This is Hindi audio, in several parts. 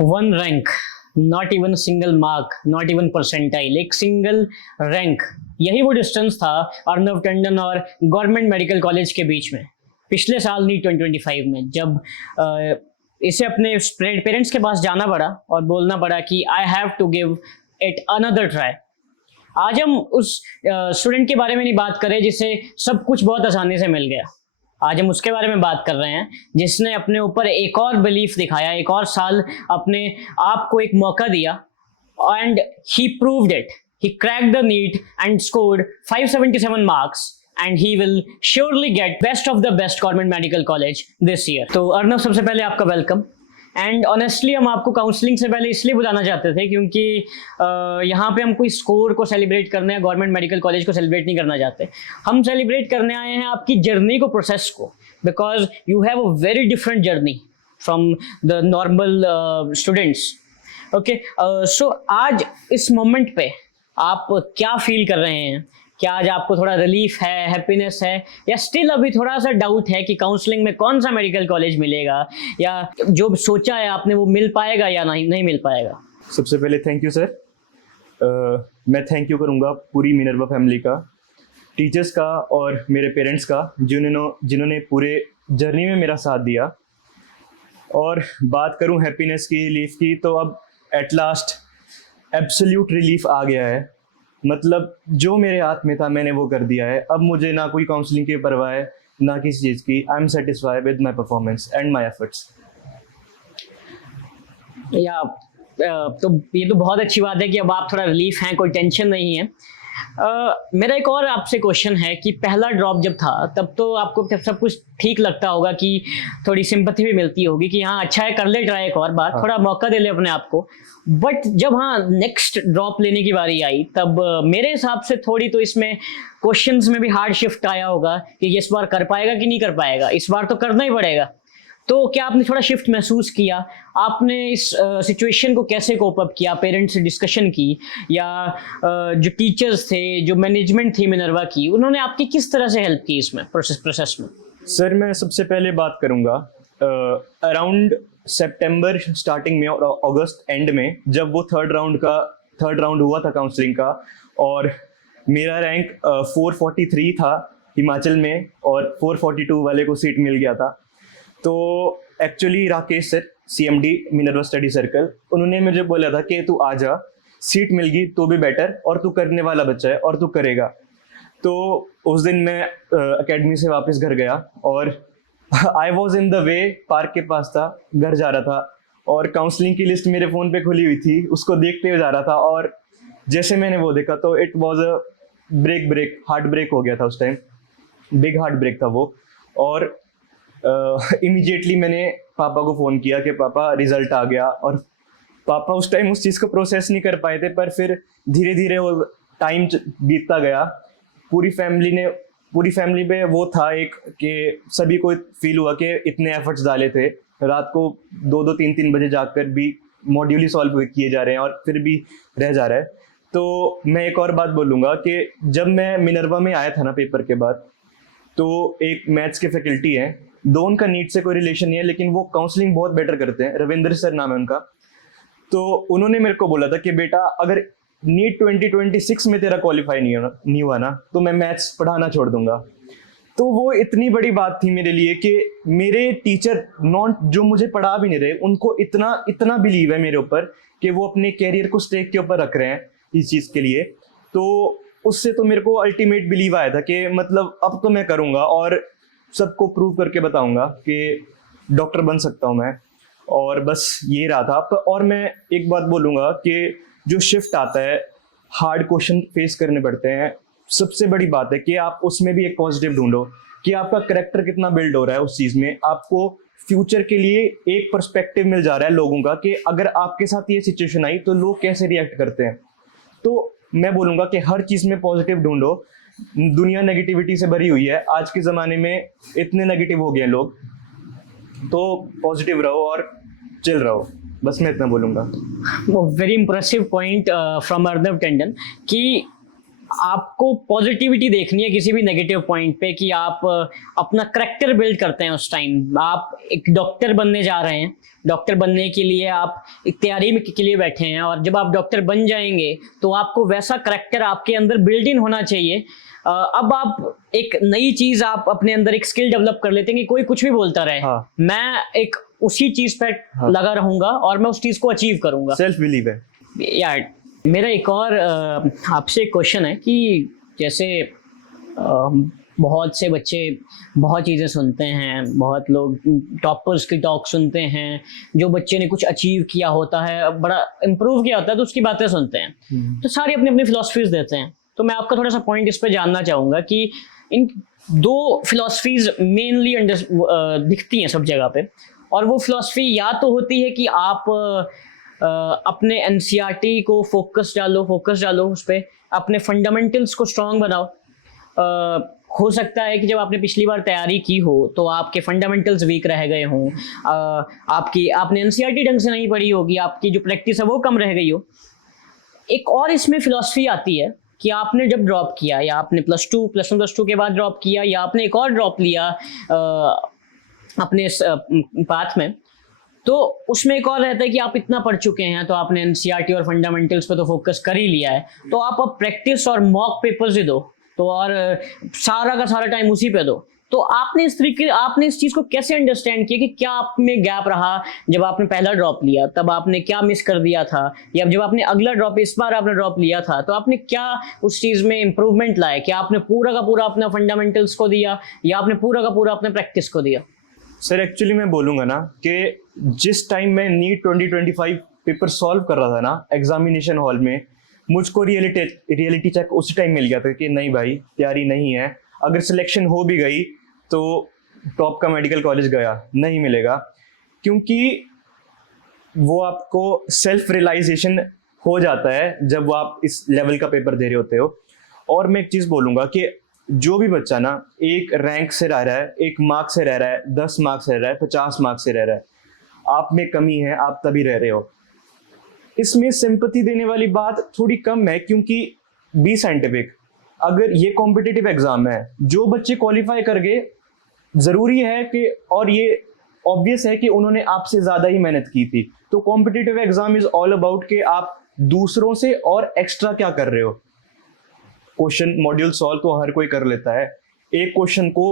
One rank, not even single mark, not even percentile, एक सिंगल रैंक, यही वो डिस्टेंस था अर्नव टंडन और गवर्नमेंट मेडिकल कॉलेज के बीच में पिछले साल नीट 2025 में, जब इसे अपने पेरेंट्स के पास जाना पड़ा और बोलना पड़ा कि I have to give it another try. आज हम उस स्टूडेंट के बारे में नहीं बात करें जिसे सब कुछ बहुत आसानी से मिल गया। आज हम उसके बारे में बात कर रहे हैं जिसने अपने ऊपर एक और बिलीफ दिखाया, एक और साल अपने आप को एक मौका दिया, and he proved it. He cracked the neat and scored 577 marks and he will surely get best of the best government medical college this year. तो अर्नव, सबसे पहले आपका वेलकम। एंड ऑनेस्टली हम आपको काउंसलिंग से पहले इसलिए बुलाना चाहते थे क्योंकि यहाँ पे हम कोई स्कोर को सेलिब्रेट करने या गवर्नमेंट मेडिकल कॉलेज को सेलिब्रेट नहीं करना चाहते। हम सेलिब्रेट करने आए हैं आपकी जर्नी को, प्रोसेस को, because you have a very different journey from the normal students. Okay, so आज इस मोमेंट पे आप क्या फील कर रहे हैं? क्या आज आपको थोड़ा रिलीफ है, हैप्पीनेस है, या स्टिल अभी थोड़ा सा डाउट है कि काउंसलिंग में कौन सा मेडिकल कॉलेज मिलेगा, या जो सोचा है आपने वो मिल पाएगा या नहीं मिल पाएगा? सबसे पहले थैंक यू सर। मैं थैंक यू करूँगा पूरी मिनर्वा फैमिली का, टीचर्स का और मेरे पेरेंट्स का, जिन्होंने पूरे जर्नी में मेरा साथ दिया। और बात करूँ हैप्पीनेस की, रिलीफ की, तो अब एट लास्ट एब्सोल्यूट रिलीफ आ गया है। मतलब जो मेरे हाथ में था मैंने वो कर दिया है। अब मुझे ना कोई काउंसलिंग की परवाह है, ना किसी चीज़ की। I am satisfied with my performance and my efforts. या तो ये तो बहुत अच्छी बात है कि अब आप थोड़ा रिलीफ हैं, कोई टेंशन नहीं है। मेरा एक और आपसे क्वेश्चन है कि पहला ड्रॉप जब था तब तो आपको सब कुछ ठीक लगता होगा, कि थोड़ी सिंपैथी भी मिलती होगी कि हाँ अच्छा है, कर ले ट्राई एक और बार, थोड़ा मौका दे ले अपने आप को। बट जब हाँ नेक्स्ट ड्रॉप लेने की बारी आई तब मेरे हिसाब से थोड़ी तो इसमें क्वेश्चंस में भी हार्ड शिफ्ट आया होगा कि इस बार कर पाएगा कि नहीं कर पाएगा, इस बार तो करना ही पड़ेगा। तो क्या आपने थोड़ा शिफ्ट महसूस किया? आपने इस सिचुएशन को कैसे कोप अप किया? पेरेंट्स से डिस्कशन की, या जो टीचर्स थे, जो मैनेजमेंट थी मिनर्वा की, उन्होंने आपकी किस तरह से हेल्प की इसमें प्रोसेस में? सर, मैं सबसे पहले बात करूँगा अराउंड सितंबर स्टार्टिंग में और अगस्त एंड में, जब वो थर्ड राउंड हुआ था काउंसलिंग का, और मेरा रैंक 443 था हिमाचल में और 442 वाले को सीट मिल गया था। तो actually Rakesh sir, CMD Minerva study circle, उन्होंने मुझे बोला था कि तू आ जा, सीट मिल गई तो भी बेटर, और तू करने वाला बच्चा है और तू करेगा। तो उस दिन मैं एकेडमी से वापस घर गया और I was in the way, park के पास था, घर जा रहा था, और काउंसलिंग की लिस्ट मेरे फ़ोन पे खुली हुई थी, उसको देखते हुए जा रहा था। और जैसे मैंने वो देखा तो it was a heart break हो गया था उस टाइम, बिग हार्ट ब्रेक था वो। और इमीडिएटली मैंने पापा को फ़ोन किया कि पापा रिजल्ट आ गया, और पापा उस टाइम उस चीज़ को प्रोसेस नहीं कर पाए थे, पर फिर धीरे धीरे वो टाइम बीतता गया। पूरी फैमिली पे वो था एक कि सभी को फील हुआ कि इतने एफर्ट्स डाले थे, रात को 2-2, 3-3 बजे जाकर भी मॉड्यूल ही सॉल्व किए जा रहे हैं और फिर भी रह जा रहा है। तो मैं एक और बात बोलूँगा कि जब मैं मिनर्वा में आया था ना पेपर के बाद, तो एक मैथ्स के फैकल्टी हैं, दो उनका नीट से कोई रिलेशन नहीं है, लेकिन वो काउंसलिंग बहुत बेटर करते हैं, रविंद्र सर नाम है उनका। तो उन्होंने मेरे को बोला था कि बेटा, अगर नीट 2026 में तेरा क्वालिफाई नहीं हुआ ना, तो मैं मैथ्स पढ़ाना छोड़ दूंगा। तो वो इतनी बड़ी बात थी मेरे लिए कि मेरे टीचर जो मुझे पढ़ा भी नहीं रहे, उनको इतना बिलीव है मेरे ऊपर कि वो अपने कैरियर को स्टेक के ऊपर रख रहे हैं इस चीज़ के लिए। तो उससे तो मेरे को अल्टीमेट बिलीव आया था कि मतलब अब तो मैं करूँगा और सबको प्रूव करके बताऊंगा कि डॉक्टर बन सकता हूँ मैं। और बस ये रहा था। और मैं एक बात बोलूँगा कि जो शिफ्ट आता है, हार्ड क्वेश्चन फेस करने पड़ते हैं, सबसे बड़ी बात है कि आप उसमें भी एक पॉजिटिव ढूंढो कि आपका करेक्टर कितना बिल्ड हो रहा है उस चीज़ में। आपको फ्यूचर के लिए एक पर्सपेक्टिव मिल जा रहा है लोगों का कि अगर आपके साथ ये सिचुएशन आई तो लोग कैसे रिएक्ट करते हैं। तो मैं बोलूँगा कि हर चीज़ में पॉजिटिव ढूंढो। दुनिया नेगेटिविटी से भरी हुई है, आज के ज़माने में इतने नेगेटिव हो गए लोग, तो पॉजिटिव रहो और चिल रहो। बस मैं इतना बोलूँगा। Very impressive point from Arnav Tandon कि आपको पॉजिटिविटी देखनी है किसी भी नेगेटिव पॉइंट पे, कि आप अपना करेक्टर बिल्ड करते हैं उस टाइम। आप एक डॉक्टर बनने जा रहे हैं, डॉक्टर बनने के लिए आप एक तैयारी में के लिए बैठे हैं, और जब आप डॉक्टर बन जाएंगे तो आपको वैसा करेक्टर आपके अंदर बिल्ड इन होना चाहिए। अब आप एक नई चीज, आप अपने अंदर एक स्किल डेवलप कर लेते हैं कि कोई कुछ भी बोलता रहे, हाँ। मैं एक उसी चीज पे हाँ। लगा रहूंगा और मैं उस चीज को अचीव करूंगा। सेल्फ बिलीव है। यार मेरा एक और आपसे क्वेश्चन है कि जैसे बहुत से बच्चे बहुत चीज़ें सुनते हैं, बहुत लोग टॉपर्स की टॉक सुनते हैं, जो बच्चे ने कुछ अचीव किया होता है, बड़ा इम्प्रूव किया होता है, तो उसकी बातें सुनते हैं, तो सारी अपनी अपनी फिलॉसफीज देते हैं। तो मैं आपका थोड़ा सा पॉइंट इस पर जानना चाहूँगा कि इन दो फिलॉसफीज मेनली दिखती हैं सब जगह पे, और वो फिलॉसफी या तो होती है कि आप अपने एनसीईआरटी को फोकस डालो उस पर, अपने फंडामेंटल्स को स्ट्रांग बनाओ। हो सकता है कि जब आपने पिछली बार तैयारी की हो तो आपके फंडामेंटल्स वीक रह गए हों, आपने एनसीईआरटी ढंग से नहीं पढ़ी होगी, आपकी जो प्रैक्टिस है वो कम रह गई हो। एक और इसमें फिलॉसफी आती है कि आपने जब ड्रॉप किया, या आपने +1 के बाद ड्रॉप किया, या आपने एक और ड्रॉप लिया अपने पाथ में, तो उसमें एक और रहता है कि आप इतना पढ़ चुके हैं तो आपने एनसीईआरटी और फंडामेंटल्स पे तो फोकस कर ही लिया है, तो आप अब प्रैक्टिस और मॉक पेपर्स ही दो, तो और सारा का सारा टाइम उसी पे दो। तो आपने इस चीज़ को कैसे अंडरस्टैंड किया कि क्या आप में गैप रहा जब आपने पहला ड्रॉप लिया, तब आपने क्या मिस कर दिया था, या जब आपने अगला ड्रॉप इस बार आपने ड्रॉप लिया था तो आपने क्या उस चीज़ में इम्प्रूवमेंट लाया? क्या आपने पूरा का पूरा अपना फंडामेंटल्स को दिया, या आपने पूरा का पूरा अपने प्रैक्टिस को दिया? सर एक्चुअली मैं बोलूँगा ना कि जिस टाइम मैं नीट 2025 पेपर सॉल्व कर रहा था ना एग्जामिनेशन हॉल में, मुझको रियलिटी चेक उस टाइम मिल गया था कि नहीं भाई तैयारी नहीं है, अगर सिलेक्शन हो भी गई तो टॉप का मेडिकल कॉलेज गया नहीं मिलेगा, क्योंकि वो आपको सेल्फ रियलाइजेशन हो जाता है जब आप इस लेवल का पेपर दे रहे होते हो। और मैं एक चीज़ बोलूँगा कि जो भी बच्चा ना एक रैंक से रह रहा है, 1 मार्क से रह रहा है, 10 मार्क से रह रहा है, 50 मार्क से रह रहा है, आप में कमी है, आप तभी रह रहे हो। इसमें सिंपैथी देने वाली बात थोड़ी कम है, क्योंकि बी साइंटिफिक। अगर ये कॉम्पिटिटिव एग्जाम है, जो बच्चे क्वालिफाई कर गए, जरूरी है कि, और ये ऑब्वियस है कि उन्होंने आपसे ज्यादा ही मेहनत की थी। तो competitive exam is all about कि आप दूसरों से और एक्स्ट्रा क्या कर रहे हो। क्वेश्चन मॉड्यूल सॉल्व तो हर कोई कर लेता है, एक क्वेश्चन को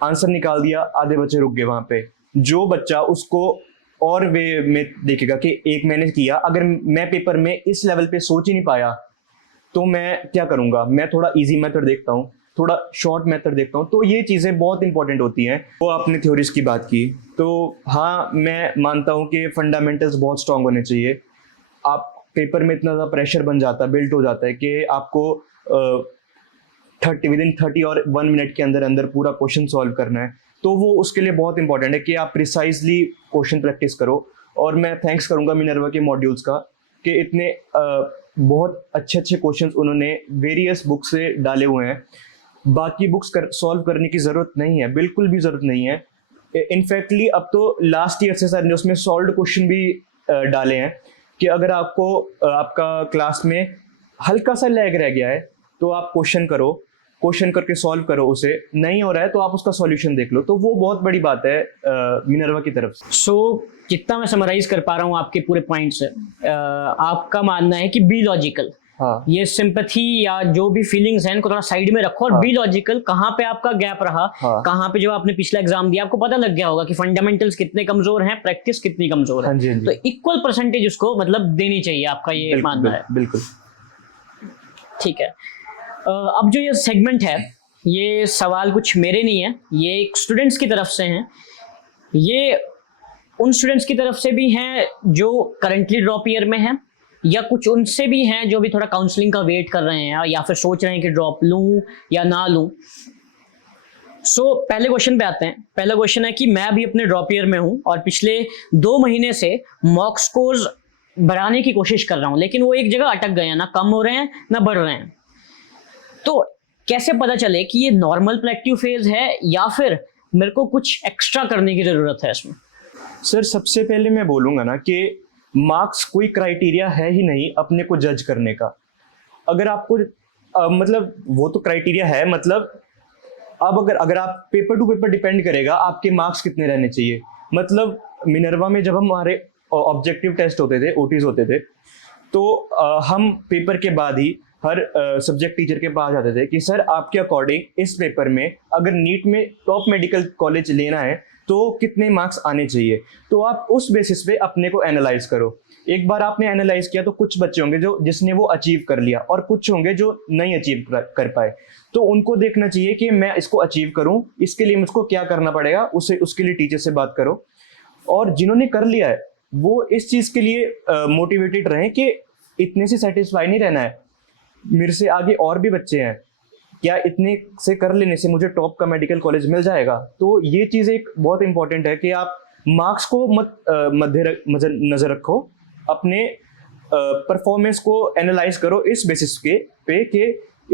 आंसर निकाल दिया, आधे बच्चे रुक गए वहां पे। जो बच्चा उसको और वे में देखेगा कि एक मैंने किया, अगर मैं पेपर में इस लेवल पे सोच ही नहीं पाया तो मैं क्या करूंगा, मैं थोड़ा इजी मेथड देखता हूँ, थोड़ा शॉर्ट मेथड देखता हूँ। तो ये चीज़ें बहुत इंपॉर्टेंट होती हैं। वो आपने थ्योरीज की बात की, तो हाँ मैं मानता हूँ कि फंडामेंटल्स बहुत स्ट्रांग होने चाहिए। आप पेपर में इतना ज़्यादा प्रेशर बन जाता है, बिल्ट हो जाता है कि आपको विदिन 30 और 1 मिनट के अंदर अंदर पूरा क्वेश्चन सॉल्व करना है। तो वो उसके लिए बहुत इंपॉर्टेंट है कि आप प्रिसाइजली क्वेश्चन प्रैक्टिस करो। और मैं थैंक्स करूंगा मिनर्वा के मॉड्यूल्स का कि इतने बहुत अच्छे अच्छे क्वेश्चंस उन्होंने वेरियस बुक से डाले हुए हैं। बाकी बुक्स सॉल्व करने की ज़रूरत नहीं है, बिल्कुल भी ज़रूरत नहीं है। इनफैक्टली अब तो लास्ट ईयर से सर ने उसमें सॉल्व्ड क्वेश्चन भी डाले हैं कि अगर आपको आपका क्लास में हल्का सा लैग रह गया है तो आप क्वेश्चन करके सॉल्व करो, उसे नहीं हो रहा है तो आप उसका सॉल्यूशन देख लो। तो वो बहुत बड़ी बात है मिनर्वा की तरफ से। सो जितना मैं समराइज कर पा रहा हूँ आपके पूरे पॉइंट से, आपका मानना है कि बी लॉजिकल, हाँ, ये सिंपैथी या जो भी फीलिंग्स हैं इनको थोड़ा साइड में रखो, और हाँ, बी लॉजिकल कहाँ पे आपका गैप रहा, हाँ, कहाँ पे जो आपने पिछला एग्जाम दिया आपको पता लग गया होगा कि फंडामेंटल्स कितने कमजोर हैं, प्रैक्टिस कितनी कमजोर है। हाँ जी, हाँ जी। तो इक्वल परसेंटेज उसको मतलब देनी चाहिए, आपका ये मानना है? बिल्कुल। ठीक है। अब जो ये सेगमेंट है, ये सवाल कुछ मेरे नहीं है, ये एक स्टूडेंट्स की तरफ से हैं। ये उन स्टूडेंट्स की तरफ से भी हैं जो करंटली ड्रॉप ईयर में हैं, या कुछ उनसे भी हैं जो भी थोड़ा काउंसलिंग का वेट कर रहे हैं, या फिर सोच रहे हैं कि ड्रॉप लूं या ना लूं। सो पहले क्वेश्चन पे आते हैं। पहला क्वेश्चन है कि मैं भी अपने ड्रॉप ईयर में हूं और पिछले 2 महीने से मॉक स्कोर्स बढ़ाने की कोशिश कर रहा हूं, लेकिन वो एक जगह अटक गए हैं, ना कम हो रहे हैं ना बढ़ रहे हैं। तो कैसे पता चले कि ये नॉर्मल प्लेक्टिव फेज है या फिर मेरे को कुछ एक्स्ट्रा करने की जरूरत है इसमें? सर सबसे पहले मैं बोलूँगा ना कि मार्क्स कोई क्राइटेरिया है ही नहीं अपने को जज करने का। अगर आपको मतलब वो तो क्राइटेरिया है, मतलब अब अगर आप पेपर टू पेपर डिपेंड करेगा आपके मार्क्स कितने रहने चाहिए। मतलब मिनर्वा में जब हमारे ऑब्जेक्टिव टेस्ट होते थे, ओटीज होते थे, तो हम पेपर के बाद ही हर सब्जेक्ट टीचर के पास जाते थे कि सर आपके अकॉर्डिंग इस पेपर में अगर नीट में टॉप मेडिकल कॉलेज लेना है तो कितने मार्क्स आने चाहिए। तो आप उस बेसिस पे अपने को एनालाइज करो। एक बार आपने एनालाइज किया तो कुछ बच्चे होंगे जो जिसने वो अचीव कर लिया, और कुछ होंगे जो नहीं अचीव कर पाए। तो उनको देखना चाहिए कि मैं इसको अचीव करूं, इसके लिए मुझको क्या करना पड़ेगा, उसके लिए टीचर से बात करो। और जिन्होंने कर लिया है वो इस चीज के लिए मोटिवेटेड रहें कि इतने से सेटिस्फाई नहीं रहना है, मेरे से आगे और भी बच्चे हैं, क्या इतने से कर लेने से मुझे टॉप का मेडिकल कॉलेज मिल जाएगा। तो ये चीज़ एक बहुत इंपॉर्टेंट है कि आप मार्क्स को मत नजर रखो, अपने परफॉर्मेंस को एनालाइज करो इस बेसिस पे कि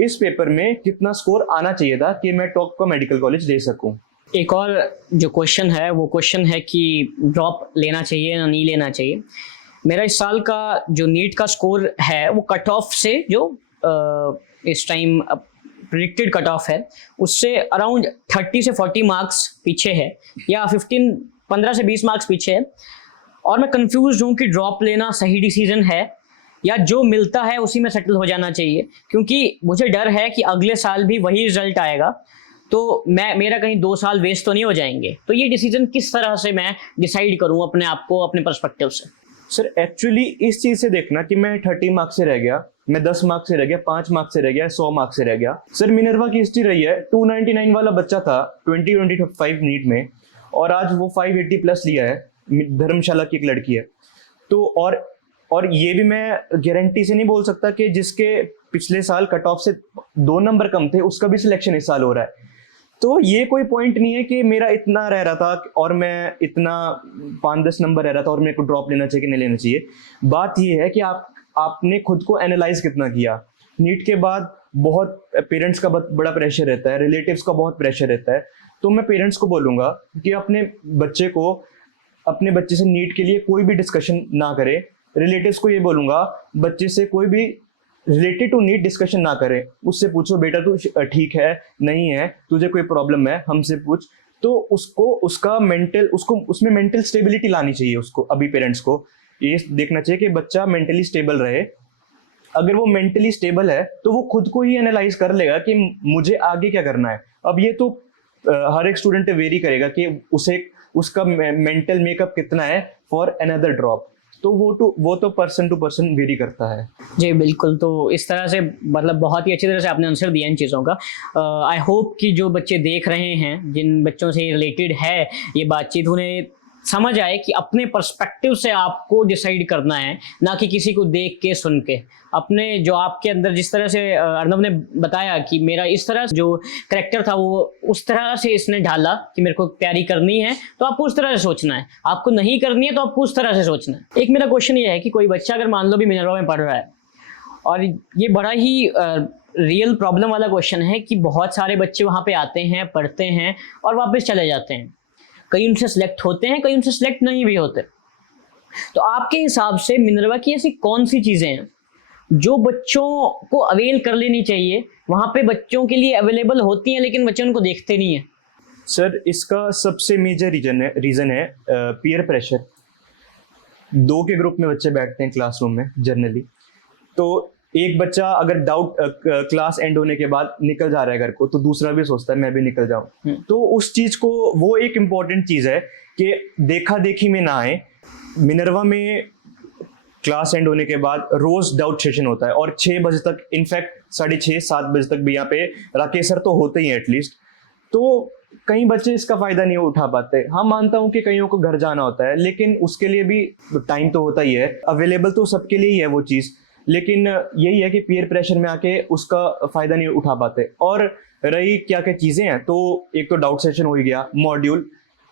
इस पेपर में कितना स्कोर आना चाहिए था कि मैं टॉप का मेडिकल कॉलेज ले सकूं। एक और जो क्वेश्चन है वो क्वेश्चन है कि ड्रॉप लेना चाहिए या नहीं लेना चाहिए। मेरा इस साल का जो नीट का स्कोर है वो कट ऑफ से जो इस टाइम प्रिडिक्टेड कट ऑफ है उससे अराउंड 30 से 40 मार्क्स पीछे है, या 15 से 20 मार्क्स पीछे है। और मैं कंफ्यूज हूँ कि ड्रॉप लेना सही डिसीजन है या जो मिलता है उसी में सेटल हो जाना चाहिए, क्योंकि मुझे डर है कि अगले साल भी वही रिजल्ट आएगा तो मेरा कहीं 2 साल वेस्ट तो नहीं हो जाएंगे। तो ये डिसीजन किस तरह से मैं डिसाइड करूँ अपने आप को अपने पर्सपेक्टिव से। सर एक्चुअली इस चीज से देखना कि मैं 30 मार्क्स से रह गया, मैं 10 मार्क्स से रह गया, 5 मार्क्स से रह गया, 100 मार्क्स से रह गया। सर मिनर्वा की हिस्ट्री रही है 299 वाला बच्चा था 2025 नीट में, और आज वो 580 प्लस लिया है, धर्मशाला की एक लड़की है। तो और ये भी मैं गारंटी से नहीं बोल सकता कि जिसके पिछले साल कट ऑफ से 2 नंबर कम थे उसका भी सिलेक्शन इस साल हो रहा है। तो ये कोई पॉइंट नहीं है कि मेरा इतना रह रहा था और मैं इतना 5-10 नंबर रह रहा था और मेरे को ड्रॉप लेना चाहिए कि नहीं लेना चाहिए। बात ये है कि आपने खुद को एनालाइज कितना किया। नीट के बाद बहुत पेरेंट्स का बहुत बड़ा प्रेशर रहता है, रिलेटिव्स का बहुत प्रेशर रहता है। तो मैं पेरेंट्स को बोलूँगा कि अपने बच्चे से नीट के लिए कोई भी डिस्कशन ना करें। रिलेटिव्स को ये बोलूँगा बच्चे से कोई भी रिलेटेड टू नीट डिस्कशन ना करें। उससे पूछो बेटा तू ठीक है नहीं है, तुझे कोई प्रॉब्लम है हमसे पूछ। तो उसमें मेंटल स्टेबिलिटी लानी चाहिए उसको। अभी पेरेंट्स को ये देखना चाहिए कि बच्चा मेंटली स्टेबल रहे। अगर वो मेंटली स्टेबल है तो वो खुद को ही एनालाइज कर लेगा कि मुझे आगे क्या करना है। अब ये तो हर एक स्टूडेंट वेरी करेगा कि उसका मेंटल मेकअप कितना है फॉर अनदर ड्रॉप। तो वो तो पर्सन टू पर्सन वेरी करता है। जी बिल्कुल। तो इस तरह से मतलब बहुत ही अच्छी तरह से आपने आंसर दिया इन चीज़ों का। आई होप कि जो बच्चे देख रहे हैं, जिन बच्चों से रिलेटेड है ये बातचीत, उन्हें समझ आए कि अपने पर्सपेक्टिव से आपको डिसाइड करना है, ना कि किसी को देख के सुन के। अपने जो आपके अंदर जिस तरह से अर्नव ने बताया कि मेरा इस तरह जो करैक्टर था वो उस तरह से इसने ढाला कि मेरे को तैयारी करनी है तो आपको उस तरह से सोचना है, आपको नहीं करनी है तो आपको उस तरह से सोचना है। एक मेरा क्वेश्चन ये है कि कोई बच्चा अगर मान लो भी मिनर्वा में पढ़ रहा है, और ये बड़ा ही रियल प्रॉब्लम वाला क्वेश्चन है कि बहुत सारे बच्चे वहाँ पे आते हैं, पढ़ते हैं और वापस चले जाते हैं। कई उनसे सिलेक्ट होते हैं, कई उनसे सिलेक्ट नहीं भी होते। तो आपके हिसाब से मिनर्वा की ऐसी कौन सी चीज़ें हैं जो बच्चों को अवेल कर लेनी चाहिए, वहाँ पे बच्चों के लिए अवेलेबल होती हैं लेकिन बच्चे उनको देखते नहीं हैं? सर इसका सबसे मेजर रीज़न है पीयर प्रेशर। 2 के ग्रुप में बच्चे बैठते हैं क्लासरूम में जनरली। तो एक बच्चा अगर डाउट क्लास एंड होने के बाद निकल जा रहा है घर को, तो दूसरा भी सोचता है मैं भी निकल जाऊं। तो उस चीज को, वो एक इम्पॉर्टेंट चीज है कि देखा देखी में ना आए। मिनर्वा में क्लास एंड होने के बाद रोज डाउट सेशन होता है और 6 बजे तक, इनफैक्ट 6:30-7 बजे तक भी यहाँ पे राकेश सर तो होते ही हैं एटलीस्ट। तो कई बच्चे इसका फायदा नहीं उठा पाते। हाँ मानता हूँ कि कईयों को घर जाना होता है, लेकिन उसके लिए भी टाइम तो होता ही है। अवेलेबल तो सबके लिए ही है वो चीज़, लेकिन यही है कि पीयर प्रेशर में आके उसका फायदा नहीं उठा पाते। और रही क्या क्या चीज़ें हैं, तो एक तो डाउट सेशन हो ही गया, मॉड्यूल।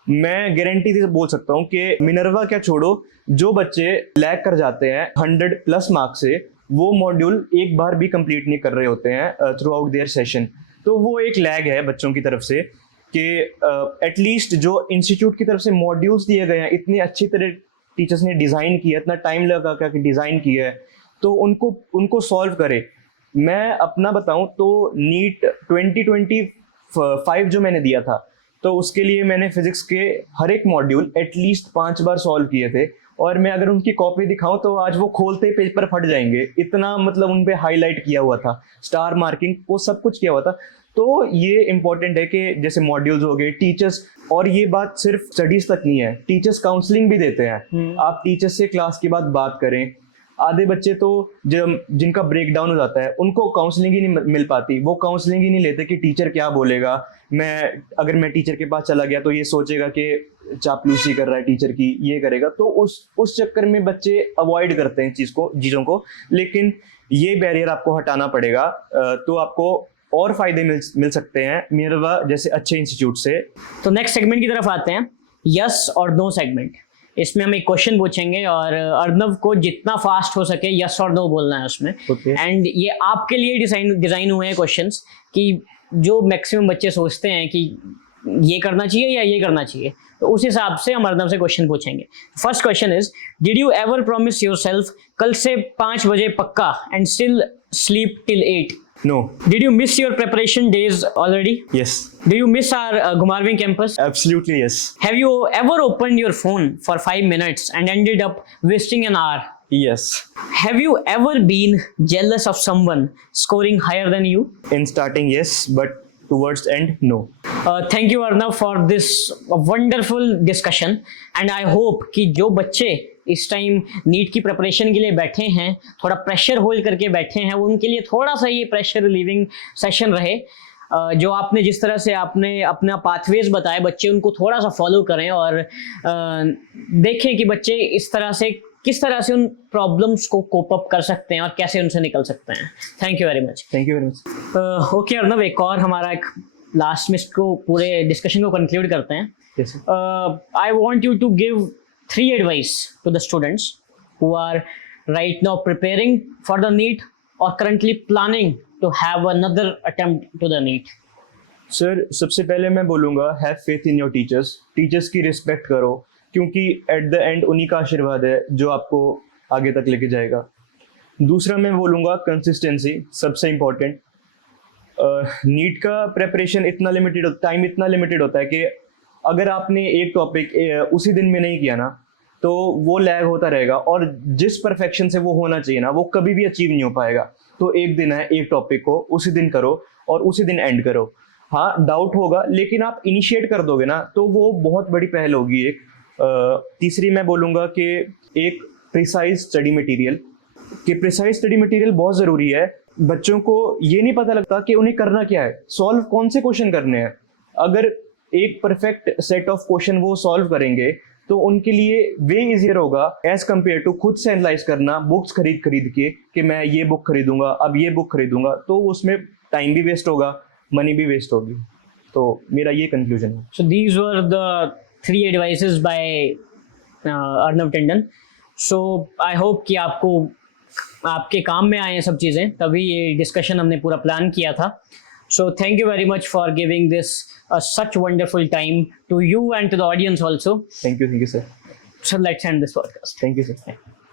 मैं गारंटी से बोल सकता हूँ कि मिनर्वा क्या छोड़ो, जो बच्चे लैग कर जाते हैं 100+ मार्क्स से, वो मॉड्यूल एक बार भी कंप्लीट नहीं कर रहे होते हैं थ्रू आउट देयर सेशन। तो वो एक लैग है बच्चों की तरफ से कि एटलीस्ट जो इंस्टीट्यूट की तरफ से मॉड्यूल्स दिए गए हैं, इतनी अच्छी तरह टीचर्स ने डिज़ाइन किया, इतना टाइम लगा के डिज़ाइन किया है, तो उनको सॉल्व करे। मैं अपना बताऊं तो नीट 2025 जो मैंने दिया था, तो उसके लिए मैंने फिजिक्स के हर एक मॉड्यूल एटलीस्ट 5 बार सॉल्व किए थे, और मैं अगर उनकी कॉपी दिखाऊं तो आज वो खोलते ही पेपर फट जाएंगे, इतना मतलब उन पे हाईलाइट किया हुआ था, स्टार मार्किंग वो सब कुछ किया हुआ था। तो ये इंपॉर्टेंट है कि जैसे मॉड्यूल्स हो गए, टीचर्स, और ये बात सिर्फ स्टडीज तक नहीं है, टीचर्स काउंसलिंग भी देते हैं। आप टीचर्स से क्लास के बाद बात करें। आधे बच्चे तो जिनका ब्रेक डाउन हो जाता है उनको काउंसलिंग ही नहीं मिल पाती, वो काउंसलिंग ही नहीं लेते कि टीचर क्या बोलेगा। अगर मैं टीचर के पास चला गया तो ये सोचेगा कि चापलूसी कर रहा है टीचर की, ये करेगा, तो उस चक्कर में बच्चे अवॉइड करते हैं चीज़ों को। लेकिन ये बैरियर आपको हटाना पड़ेगा, तो आपको और फायदे मिल सकते हैं मिनर्वा जैसे अच्छे इंस्टीट्यूट से। तो नेक्स्ट सेगमेंट की तरफ आते हैं, यस और नो सेगमेंट। इसमें हम एक क्वेश्चन पूछेंगे और अर्नव को जितना फास्ट हो सके यस और नो बोलना है उसमें। एंड ये आपके लिए डिजाइन हुए हैं क्वेश्चंस कि जो मैक्सिमम बच्चे सोचते हैं कि ये करना चाहिए या ये करना चाहिए, तो उस हिसाब से हम अर्नव से क्वेश्चन पूछेंगे। First question is, did you ever promise yourself कल से 5 बजे पक्का and still sleep till 8? No. Did you miss your preparation days already? Yes. Do you miss our Gumarwing campus? Absolutely yes. Have you ever opened your phone for 5 minutes and ended up wasting an hour? Yes. Have you ever been jealous of someone scoring higher than you? In starting yes, but towards end no. Thank you Arnav for this wonderful discussion, and I hope कि जो बच्चे इस टाइम नीट की प्रिपरेशन के लिए बैठे हैं, थोड़ा प्रेशर होल्ड करके बैठे हैं, उनके लिए थोड़ा सा ये प्रेशर रिलीविंग सेशन रहे। जो आपने जिस तरह से आपने अपना पाथवेज बताए, बच्चे उनको थोड़ा सा फॉलो करें और देखें कि बच्चे किस तरह से उन प्रॉब्लम्स को कोप अप कर सकते हैं और कैसे उनसे निकल सकते हैं। Thank you very much. Thank you very much. Okay Arnav, एक और हमारा एक लास्ट में इसको पूरे डिस्कशन को कंक्लूड करते हैं। I want you to give 3 advice to the students who are right now preparing for the NEET or currently planning to have another attempt to the NEET. Sir सबसे पहले मैं बोलूँगा have faith in your teachers की रिस्पेक्ट करो, क्योंकि एट द एंड उन्हीं का आशीर्वाद है जो आपको आगे तक लेके जाएगा। दूसरा मैं बोलूँगा कंसिस्टेंसी, सबसे इम्पोर्टेंट। नीट का प्रेपरेशन इतना लिमिटेड होता है कि अगर आपने एक टॉपिक उसी दिन में नहीं किया ना तो वो लैग होता रहेगा, और जिस परफेक्शन से वो होना चाहिए ना वो कभी भी अचीव नहीं हो पाएगा। तो एक दिन है, एक टॉपिक को उसी दिन करो और उसी दिन एंड करो। हाँ डाउट होगा, लेकिन आप इनिशिएट कर दोगे ना तो वो बहुत बड़ी पहल होगी एक। तीसरी मैं बोलूँगा कि एक प्रिसाइज स्टडी मटेरियल बहुत ज़रूरी है। बच्चों को ये नहीं पता लगता कि उन्हें करना क्या है, सॉल्व कौन से क्वेश्चन करने हैं। अगर एक परफेक्ट सेट ऑफ क्वेश्चन वो सॉल्व करेंगे तो उनके लिए वे इजियर होगा एज कम्पेयर टू खुद से एनालाइज करना बुक्स खरीद के कि मैं ये बुक खरीदूंगा, अब ये बुक खरीदूंगा, तो उसमें टाइम भी वेस्ट होगा, मनी भी वेस्ट होगी। तो मेरा ये कंक्लूजन है। So these were the 3 advices by Arnav Tandon. So I hope कि आपके काम में आए हैं सब चीज़ें, तभी ये डिस्कशन हमने पूरा प्लान किया था। So thank you very much for giving this such wonderful time to you and to the audience also. Thank you sir. So let's end this podcast. Thank you sir.